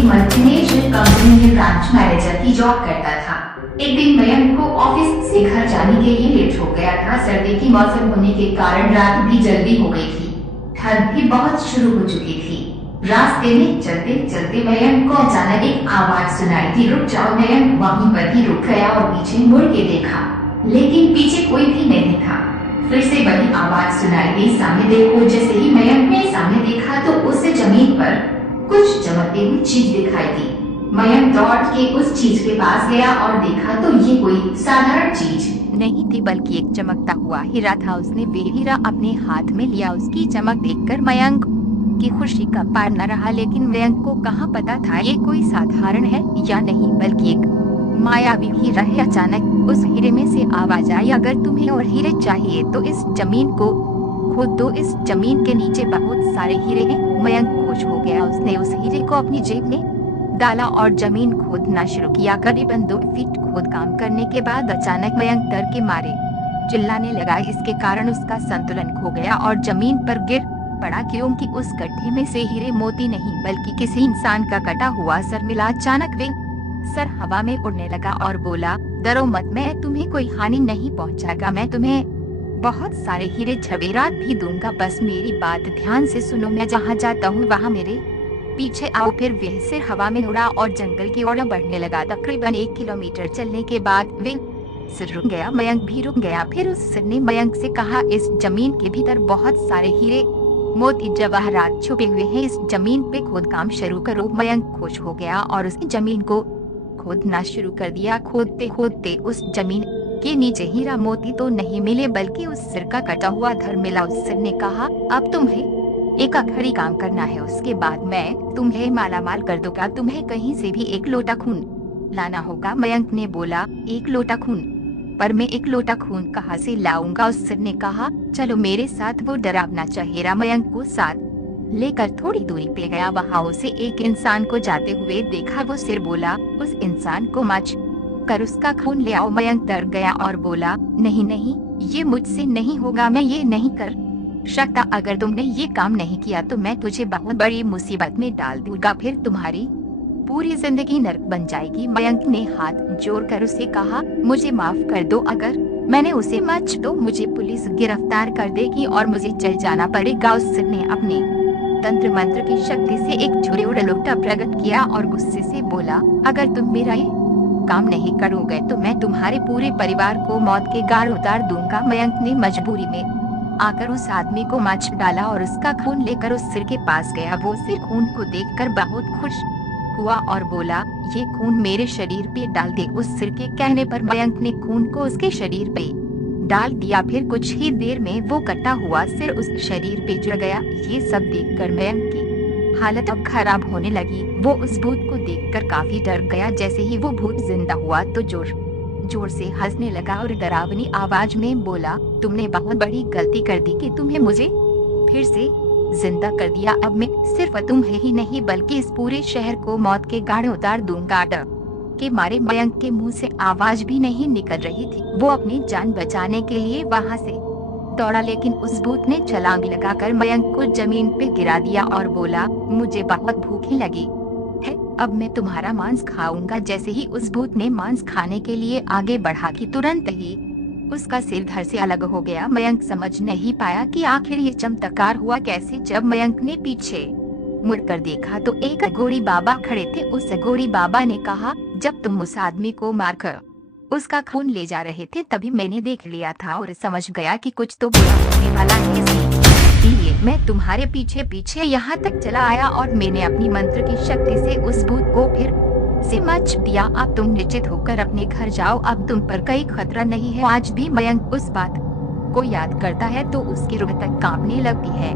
एक multinational company में branch manager की जॉब करता था। एक दिन मयंक को ऑफिस से घर जाने के लिए लेट हो गया था। सर्दी की मौसम होने के कारण रात भी जल्दी हो गई थी। ठंड भी बहुत शुरू हो चुकी थी। रास्ते में चलते चलते मयंक को अचानक एक आवाज सुनाई दी, रुक जाओ। मयंक वहीं पर ही रुक गया और पीछे मुड़ के देखा, लेकिन पीछे कोई भी नहीं था। फिर से वही आवाज सुनाई दी, सामने देखो। जैसे ही मयंक ने सामने देखा तो उसे जमीन पर कुछ चमकती हुई चीज दिखाई दी। मयंक दौड़ के उस चीज के पास गया और देखा तो ये कोई साधारण चीज नहीं थी, बल्कि एक चमकता हुआ हीरा था। उसने वे हीरा अपने हाथ में लिया। उसकी चमक देखकर मयंक की खुशी का पार न रहा, लेकिन मयंक को कहाँ पता था ये कोई साधारण है या नहीं, बल्कि एक मायावी हीरा है। अचानक उस हीरे में से आवाज आई, अगर तुम्हें और हीरे चाहिए तो इस जमीन को खोद दो। इस जमीन के नीचे बहुत सारे हीरे हैं। मयंक खुश हो गया। उसने उस हीरे को अपनी जेब में डाला और जमीन खोदना शुरू किया। करीबन 2 फीट खोद काम करने के बाद अचानक मयंक डर के मारे चिल्लाने लगा। इसके कारण उसका संतुलन खो गया और जमीन पर गिर पड़ा, क्योंकि उस गड्ढे में से हीरे मोती नहीं बल्कि किसी इंसान का कटा हुआ सर मिला। अचानक वे सर हवा में उड़ने लगा और बोला, डरो मत, मैं तुम्हें कोई हानि नहीं पहुंचाऊंगा। मैं तुम्हें बहुत सारे हीरे जवेरात भी दूंगा, बस मेरी बात ध्यान से सुनो। मैं जहाँ जाता हूँ वहाँ मेरे पीछे आओ। फिर वह सिर हवा में उड़ा और जंगल की ओर बढ़ने लगा। तकरीबन 1 किलोमीटर चलने के बाद वे सिर रुक गया। मयंक भी रुक गया। फिर उस सिर ने मयंक से कहा, इस जमीन के भीतर बहुत सारे हीरे मोती जवाहरात छुपे हुए हैं। इस जमीन पे खोद काम शुरू करो। मयंक खुश हो गया और उसने जमीन को खोदना शुरू कर दिया। खोदते खोदते उस जमीन के नीचे हीरा मोती तो नहीं मिले, बल्कि उस सिर का कटा हुआ धड़ मिला। उस सिर ने कहा, अब तुम्हें एक आखिरी काम करना है, उसके बाद मैं तुम्हें मालामाल कर दूंगा। तुम्हें कहीं से भी 1 लोटा खून लाना होगा। मयंक ने बोला, 1 लोटा खून? पर मैं 1 लोटा खून कहाँ से लाऊंगा? उस सिर ने कहा, चलो मेरे साथ। वो डरावना चेहरा मयंक को साथ लेकर थोड़ी दूरी पे गया। वहाँ उसे एक इंसान को जाते हुए देखा। वो सिर बोला, उस इंसान को माच कर उसका खून ले आओ। मयंक डर गया और बोला, नहीं नहीं, ये मुझसे नहीं होगा, मैं ये नहीं कर सकता। अगर तुमने ये काम नहीं किया तो मैं तुझे बहुत बड़ी मुसीबत में डाल दूंगा, फिर तुम्हारी पूरी जिंदगी नर्क बन जाएगी। मयंक ने हाथ जोड़कर उसे कहा, मुझे माफ कर दो, अगर मैंने उसे माच तो मुझे पुलिस गिरफ्तार कर देगी और मुझे चल जाना पड़ेगा। उस सिर ने अपने तंत्र मंत्र की शक्ति से एक छुरी और लोटा प्रकट किया और गुस्से से बोला, अगर तुम मेरा ये काम नहीं करोगे तो मैं तुम्हारे पूरे परिवार को मौत के घाट उतार दूंगा। मयंक ने मजबूरी में आकर उस आदमी को माच डाला और उसका खून लेकर उस सिर के पास गया। वो सिर खून को देखकर बहुत खुश हुआ और बोला, ये खून मेरे शरीर पे डाल दे। उस सिर के कहने पर मयंक ने खून को उसके शरीर पे डाल दिया। फिर कुछ ही देर में वो कटा हुआ सिर उस शरीर पे जुड़ गया। ये सब देखकर मयंक की हालत अब खराब होने लगी। वो उस भूत को देखकर काफी डर गया। जैसे ही वो भूत जिंदा हुआ तो जोर जोर से हंसने लगा और डरावनी आवाज में बोला, तुमने बहुत बड़ी गलती कर दी कि तुम्हें मुझे फिर से जिंदा कर दिया। अब मैं सिर्फ तुम्हें ही नहीं बल्कि इस पूरे शहर को मौत के घाट उतार दूंगा। डर के मारे मयंक के मुंह से आवाज भी नहीं निकल रही थी। वो अपनी जान बचाने के लिए वहां से दौड़ा, लेकिन उस भूत ने छलांग लगाकर मयंक को जमीन पे गिरा दिया और बोला, मुझे बहुत भूख लगी है, अब मैं तुम्हारा मांस खाऊंगा। जैसे ही उस भूत ने मांस खाने के लिए आगे बढ़ा कि तुरंत ही उसका सिर धड़ से अलग हो गया। मयंक समझ नहीं पाया कि आखिर ये चमत्कार हुआ कैसे। जब मयंक ने पीछे मुड़कर देखा तो एक अघोरी बाबा खड़े थे। उस अघोरी बाबा ने कहा, जब तुम उस आदमी को मारकर उसका खून ले जा रहे थे तभी मैंने देख लिया था और समझ गया कि कुछ तो बुरा होने वाला है, इसलिए मैं तुम्हारे पीछे पीछे यहाँ तक चला आया और मैंने अपनी मंत्र की शक्ति से उस भूत को फिर से माच दिया। अब तुम निश्चित होकर अपने घर जाओ, अब तुम पर कोई खतरा नहीं है। आज भी मयंक उस बात को याद करता है तो उसकी रूह तक कांपने लगती है।